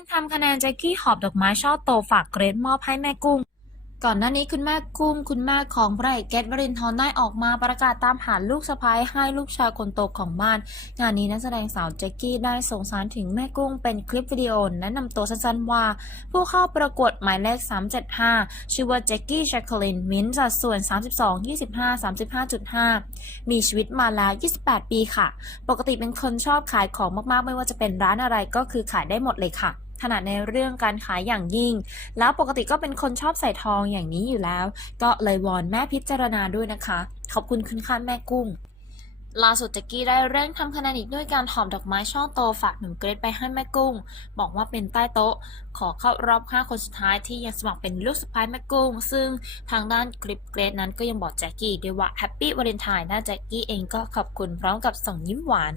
งทำคะแนนแจ็คกี้หอบดอกไม้ช่อโตฝากเกรดมอบให้แม่กุ้ง ก่อนหน้านี้คุณแม่กุ้ง คุณแม่ของพระเอกเกตวรินทร์ได้ออกมาประกาศตามหาลูกสะใภ้ให้ลูกชายคนโตของบ้าน งานนี้นักแสดงสาวแจ็คกี้ได้ส่งสารถึงแม่กุ้งเป็นคลิปวิดีโอแนะนำตัวสั้นๆว่า ผู้เข้าประกวดหมายเลข 375 ชื่อว่าแจ็คกี้แจ็คลินมินท์สัดส่วน 32 25 35.5 มีชีวิตมาแล้ว 28 ปีค่ะ ปกติเป็นคนชอบขายของมากๆ ไม่ว่าจะเป็นร้านอะไรก็คือขายได้หมดเลยค่ะ ถนัดในเรื่องการขายอย่างยิ่ง แล้วปกติก็เป็นคนชอบใส่ทองอย่างนี้อยู่แล้ว ก็เลยวอนแม่พิจารณาด้วยนะคะ ขอบคุณคุณค่าแม่กุ้งล่าสุดแจ็กกี้ได้เร่งทำคะแนนอีกด้วยการหอมดอกไม้ช่อโตฝากหนุ่มเกรดไปให้แม่กุ้ง บอกว่าเป็นใต้โต๊ะ ขอเข้ารอบ5คนสุดท้ายที่ยังสมัครเป็นลูกสะใภ้แม่กุ้ง ซึ่งทางด้านคลิปเกรดนั้นก็ยังบอกแจ็กกี้ด้วยว่าแฮปปี้วาเลนไทน์นะแจ็กกี้เองก็ขอบคุณพร้อมกับส่งยิ้มหวาน